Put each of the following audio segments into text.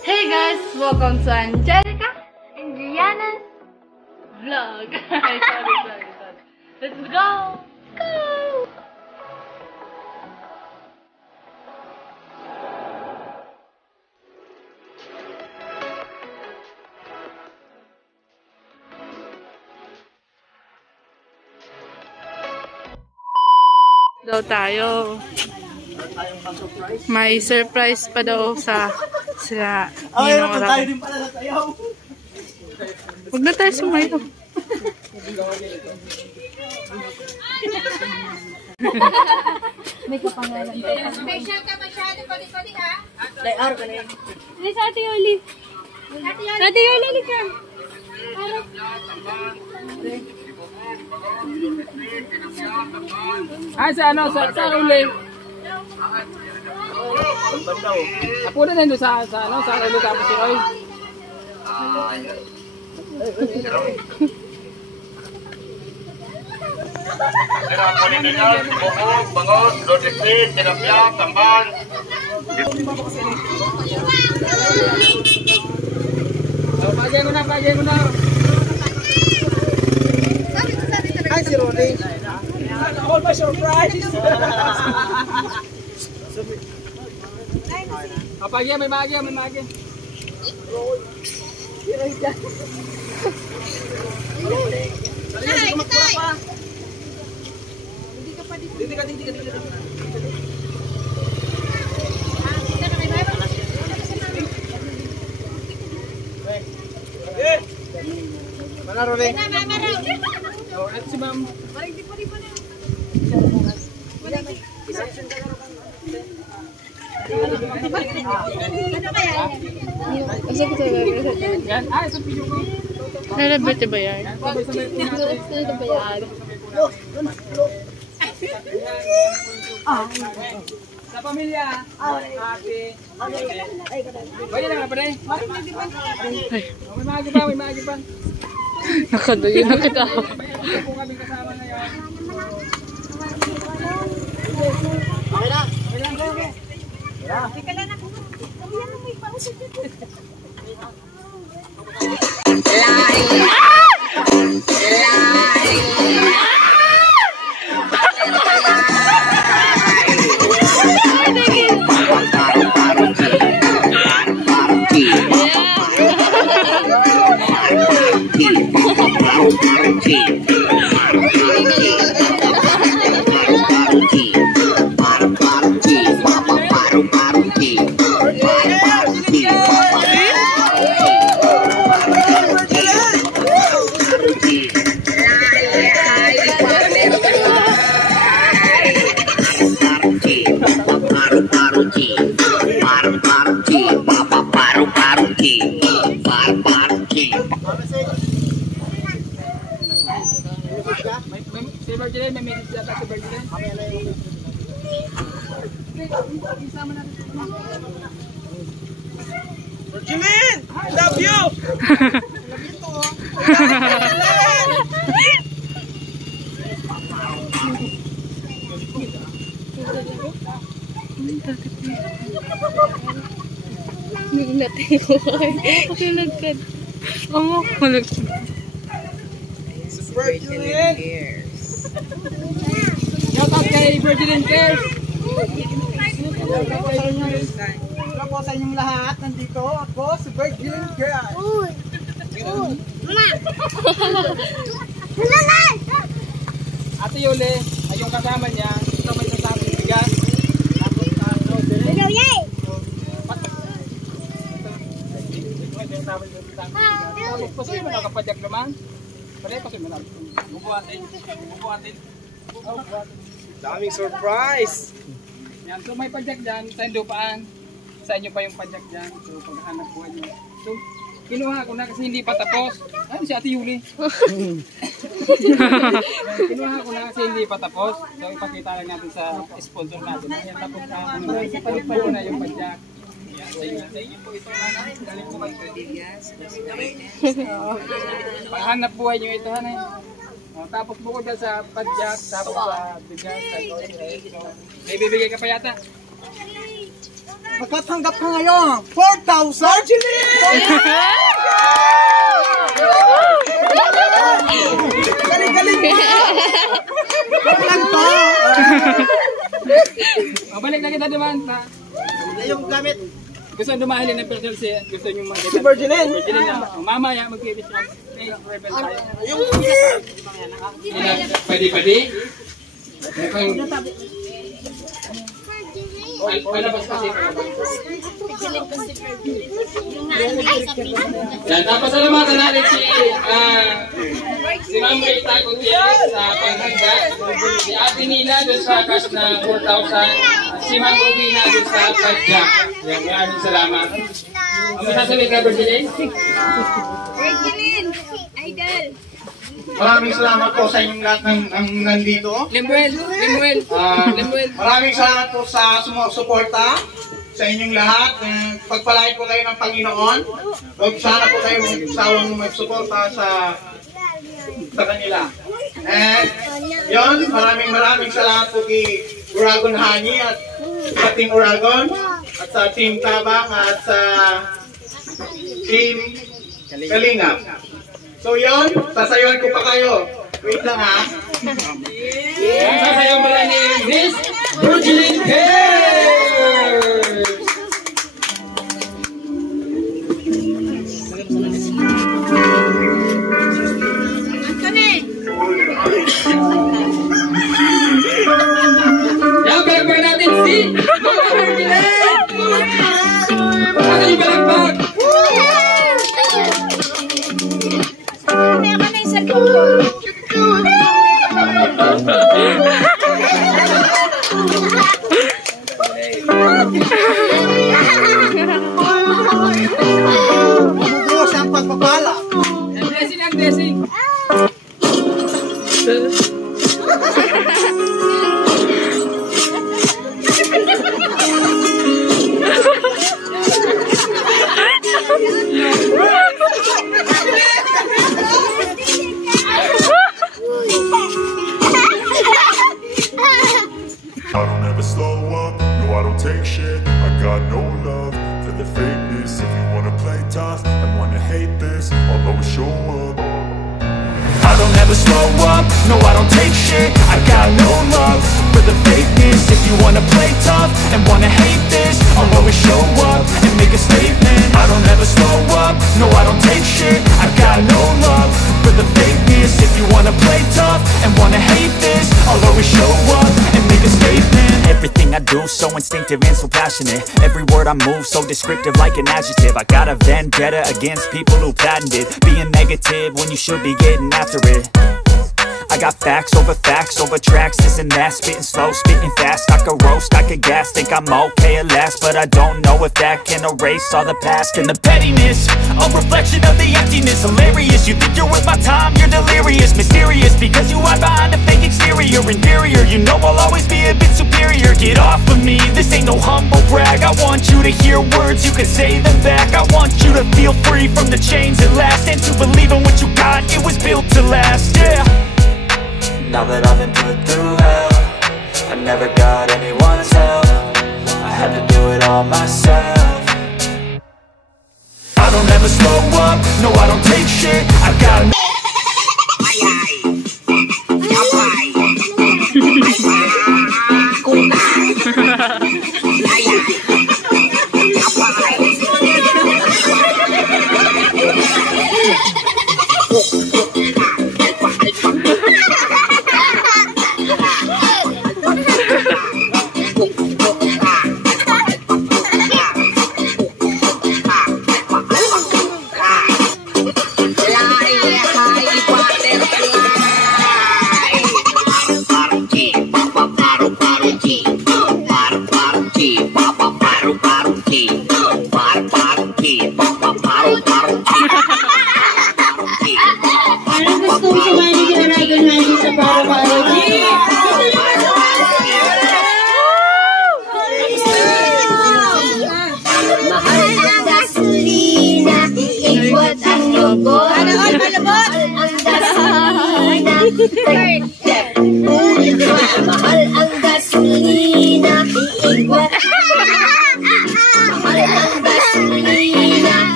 Hey guys, welcome to Angelica and Rihanna's vlog. sorry. Let's go! Go! Daw tayo. May surprise pa daw sa sila. Ay, tayo din pala sa tayaw. Huwag na tayo sumayo. May kapangalan. Special ka masyado, pali-pali ha? Layar ka na yan. Hindi sa Ate Yoli. Ate Yoli, lika. Ay, sa ano, sa uli. Apo na nandun sa uli tapos si Roy. Paniningan, bukog, bangos, lodipit, tilapia, tamban. Pagay mo na. Ay, si Ronnie. All my surprise. Pagay, may magya. Dito ka. Mana Ronnie? Oh, at si Ma'am. Yan. Ay, sa video ko. Nalabit ba yan? Sa pamilya. Ate. Bayan na nga pa rin. May magi pa. Nakaduyo na kita. Kung kami kasama ngayon. Si Virgilin, may message yata si Virgilin. Virgilin! I love you! Kulagkad. Oo, kulagkad. Virgilin! Shout out kay Virgilin Cares. Hello po sa inyong lahat. Nandito ako, si Virgilin Girl. Ate Yuli, ay yung kasama niya, ito may sasabing bigas. Tapos pasoy mo na kapadyak naman. Pasoy mo na. Buko atin. Daming surprise! Yan, so may padyak dyan, sa Indupaan. Sa inyo pa yung padyak dyan. So paghahanap buhay nyo. So, kinuha ko na kasi hindi pa tapos. Ay, si Ate Yuli. Kinuha ko na kasi hindi pa tapos. So ipakita lang natin sa sponsor natin. Yan, tapos palit-palit ko na yung padyak. Sa inyo po ito na. Galing po kayo. Paghanap buhay nyo ito, hanay. Tapos bukod na sa padyak, tapos sa bigas, sa oil. So, may bibigay ka pa yata. Magkatanggap ka ngayon. 4,000! Galing-galing mo! Galing to! Balik na kita naman. Yung gamit. Gusto dumahalin ng personal gusto nyo makita. Si Virgilin. Virgilin na. Mamaya mag-ibig siya. Pwede? Palabas kasi. Yan, tapos salamatan natin si Ma'am Rita Gutierrez sa panghanda. Si Ate Nina dun sa cash na 4,000. Si Ma'am Rubina dun sa padjak. Yan, maraming salamat. Ang masasabi ka, Virgilin? Virgilin! Idol! Maraming salamat po sa inyong lahat ng nandito. Lemuel. Maraming salamat po sa sumusuporta sa inyong lahat. Pagpalain po kayo ng Panginoon. Huwag sana po kayo magsawang magsuporta sa kanila. And yun, maraming salamat po kay Uragon Hani at sa Team Uragon at sa Team Tabang at sa Team Kalingap. So yun, sasayawan ko pa kayo. Wait lang ha. Sasayaw pala ni Miss Virgilin Hayes! Yan, palagpag natin si Mama Virgilin! Ano yung palagpag? Kaya ka na yung cellphone ko. Mabubuhos ang pagpapala. Ang dressing. I don't ever slow up, no I don't take shit. I got no love for the fakeness. If you wanna play tough and wanna hate this, I'll always show up. I don't ever slow up, no I don't take shit. I got no love for the fakeness. If you wanna play tough and wanna hate this, I'll always show up and make a statement. I don't ever slow up, no I don't take shit. I got no love for the fakeness. If you wanna play tough and wanna hate this, I'll always show up and make a statement. Everything I do so instinctive and so passionate. Every word I move so descriptive like an adjective. I got a vendetta against people who patented being negative when you should be getting after it. I got facts over tracks, this and that. Spitting slow, spitting fast. I could roast, I could gas. Think I'm okay at last, but I don't know if that can erase all the past. And the pettiness, a reflection of the emptiness. Hilarious, you think you're worth my time, you're delirious. Mysterious, because you hide behind a fake exterior. Inferior, you know I'll always be a bit superior. Get off of me, this ain't no humble brag. I want you to hear words, you can say them back. I want you to feel free from the chains at last, and to believe in what you got, it was built to last, yeah. Now that I've been put through hell, I never got anyone's help. I had to do it all myself. I don't ever slow up, no I don't take shit. I got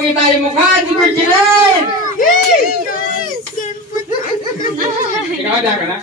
makita yung mukha ni Virgilin! Ikaw ada ka na?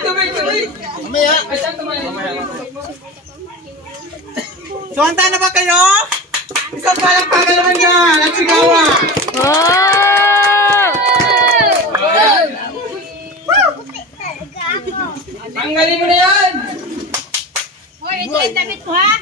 Tubig! Mamaya. So, handa na ba kayo? Isang palakpakan naman yan at sigawan. Tanggalin mo na yan! Hoy, ito yung damit ko, ha?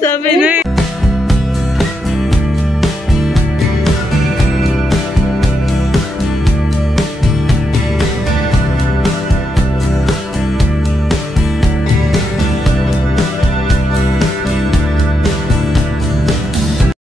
Sabi na